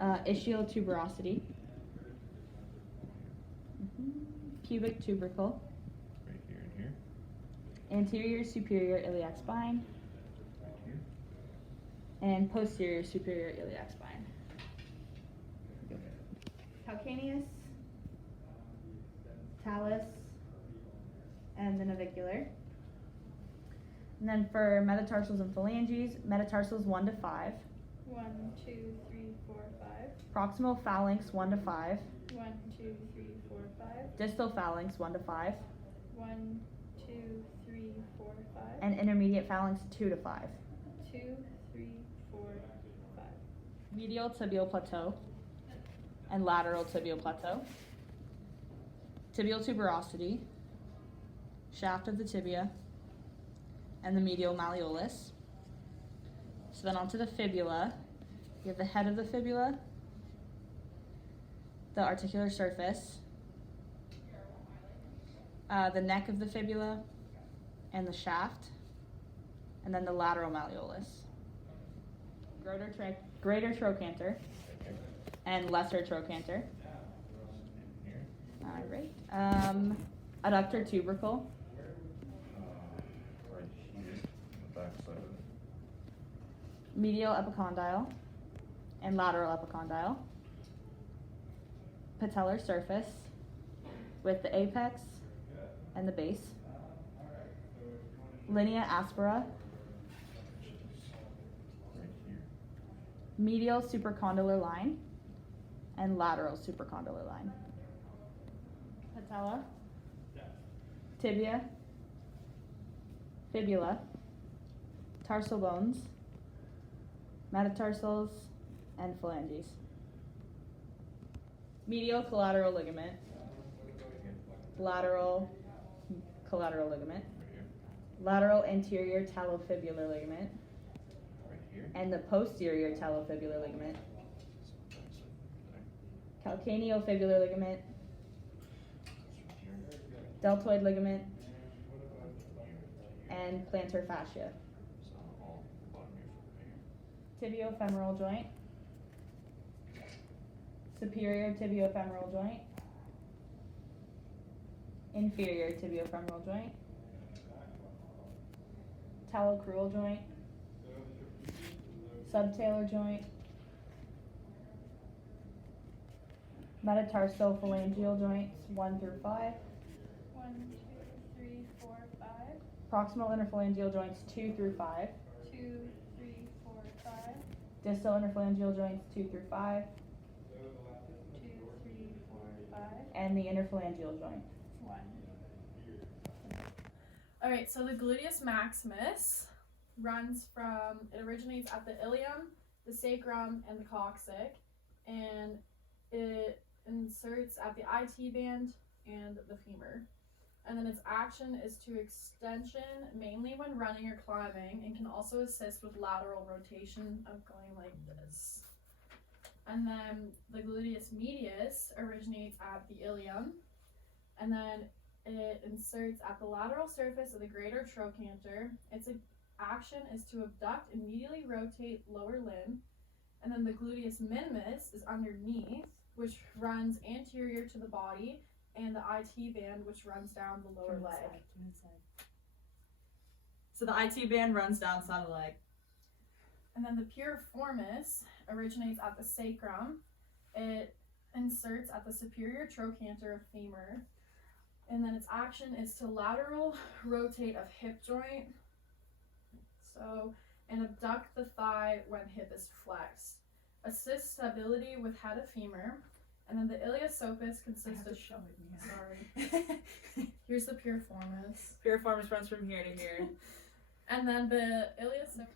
ischial tuberosity, pubic tubercle, Right here and here. anterior superior iliac spine, Right here. and posterior superior iliac spine. Calcaneus, talus, and the navicular. And then for metatarsals and phalanges, metatarsals 1 to 5. 1, 2, 3, 4, 5. Proximal phalanx 1 to 5. 1, 2, 3, 4, 5. Distal phalanx 1 to 5. 1, 2, 3, 4, 5. And intermediate phalanx 2 to 5. 2, 3, 4, 5. Medial tibial plateau and lateral tibial plateau. Tibial tuberosity, shaft of the tibia, and the medial malleolus. So then onto the fibula. You have the head of the fibula, the articular surface, the neck of the fibula, and the shaft, and then the lateral malleolus. Greater trochanter and lesser trochanter. Here. All right. Adductor tubercle, Right here. On the back side of it. medial epicondyle and lateral epicondyle. Patellar surface with the apex and the base. Linea aspera, Right here. medial supracondylar line and lateral supracondylar line. Patella, tibia, fibula, tarsal bones, metatarsals, and phalanges. Medial collateral ligament, lateral collateral ligament, Right here. lateral anterior talofibular ligament, Right here. and the posterior talofibular ligament, calcaneofibular ligament, deltoid ligament, and plantar fascia. So all bottom here from right here. Tibiofemoral joint, superior tibiofemoral joint, inferior tibiofemoral joint, talocrural joint, subtalar joint, metatarsophalangeal joints 1 through 5, 1, 2, 3, 4, 5. proximal interphalangeal joints 2 through 5, 2, 3, 4, 5. distal interphalangeal joints 2 through 5, 2, 3, 4, 5. and the interphalangeal joint. 1. Alright, so the gluteus maximus it originates at the ilium, the sacrum, and the coccyx, and it inserts at the IT band and the femur. And then its action is to extension, mainly when running or climbing, and can also assist with lateral rotation of going like this. And then the gluteus medius originates at the ilium, and then it inserts at the lateral surface of the greater trochanter. Its action is to abduct and medially rotate lower limb. And then the gluteus minimus is underneath, which runs anterior to the body, and the IT band, which runs down the lower leg. So the IT band runs down side of the leg. And then the piriformis originates at the sacrum. It inserts at the superior trochanter of femur. And then its action is to lateral rotate of hip joint. And abduct the thigh when hip is flexed. Assist stability with head of femur. And then the iliopsoas consists of. Sorry. Here's the piriformis. Piriformis runs from here to here. And then the iliopsoas.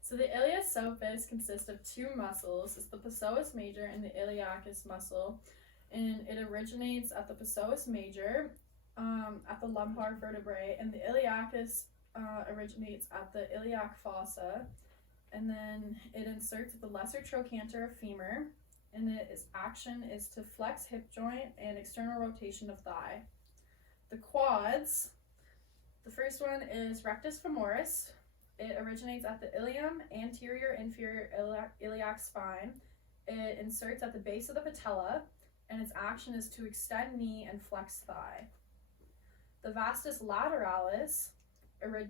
So the iliopsoas consists of two muscles. It's the psoas major and the iliacus muscle. And it originates at the psoas major, at the lumbar vertebrae, and the iliacus originates at the iliac fossa, and then it inserts at the lesser trochanter of femur, and its action is to flex hip joint and external rotation of thigh. The quads, the first one is rectus femoris. It originates at the ilium, anterior inferior iliac spine, It inserts at the base of the patella, and its action is to extend knee and flex thigh. The vastus lateralis,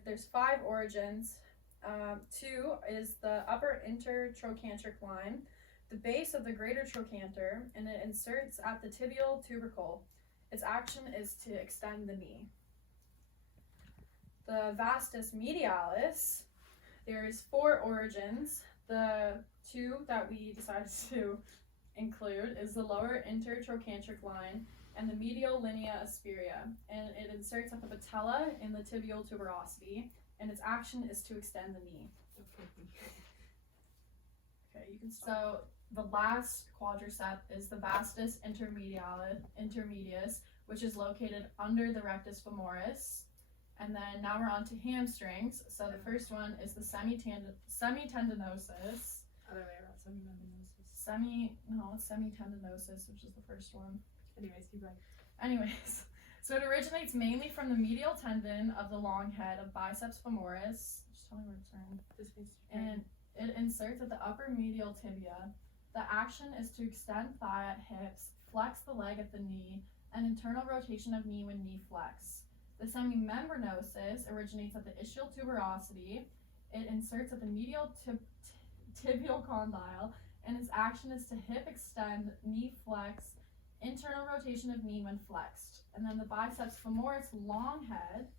there's 5 origins. 2 is the upper intertrochanteric line, the base of the greater trochanter, and it inserts at the tibial tubercle. Its action is to extend the knee. The vastus medialis, there's 4 origins. The 2 that we decided to include is the lower intertrochanteric line and the medial linea aspiria, and it inserts at the patella in the tibial tuberosity, and its action is to extend the knee. Okay, you can stop. So the last quadricep is the vastus intermedius, which is located under the rectus femoris. And then now we're on to hamstrings. So the first one is the semitendinosus. Other way around, semitendinosus. Semitendinosus, which is the first one. Anyways, keep going. Anyways, so it originates mainly from the medial tendon of the long head of biceps femoris. Just tell me where to turn. This means And it inserts at the upper medial tibia. The action is to extend thigh at hips, flex the leg at the knee, and internal rotation of knee when knee flex. The semimembranosus originates at the ischial tuberosity. It inserts at the medial tibial condyle, and its action is to hip extend, knee flex, internal rotation of knee when flexed. And then the biceps femoris long head,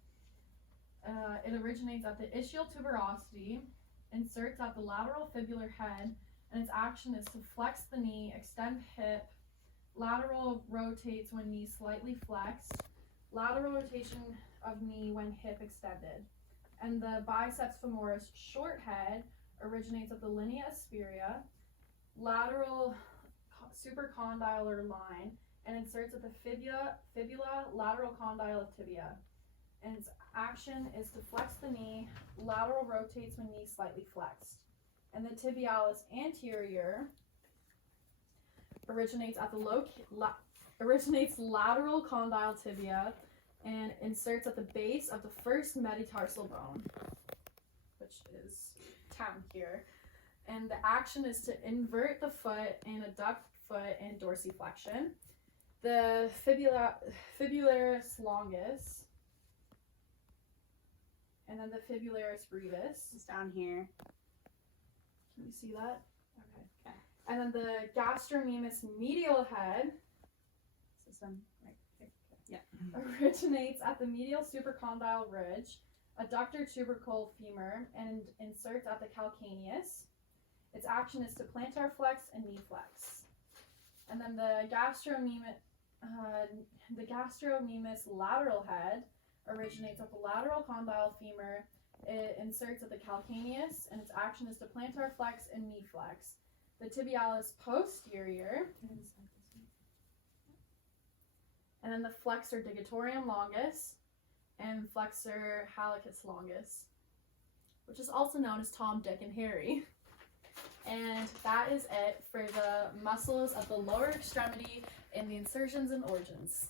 it originates at the ischial tuberosity, inserts at the lateral fibular head, and its action is to flex the knee, extend hip, lateral rotates when knee slightly flexed, lateral rotation of knee when hip extended. And the biceps femoris short head originates at the linea aspiria, lateral supracondylar line, and inserts at the fibula lateral condyle of tibia. And its action is to flex the knee, lateral rotates when knee slightly flexed. And the tibialis anterior originates at the lateral condyle tibia and inserts at the base of the first metatarsal bone, which is down here. And the action is to invert the foot and adduct foot and dorsiflexion. The fibularis longus, and then the fibularis brevis. It's down here. Can you see that? Okay. Okay. And then the gastrocnemius medial head This one right here. Yeah. originates at the medial supracondyle ridge, adductor tubercle femur, and inserts at the calcaneus. Its action is to plantar flex and knee flex. And then the gastrocnemius lateral head originates at the lateral condyle femur. It inserts at the calcaneus, and its action is to plantar flex and knee flex. The tibialis posterior, and then the flexor digatorium longus, and flexor hallucis longus, which is also known as Tom, Dick, and Harry. And that is it for the muscles of the lower extremity and the insertions and origins.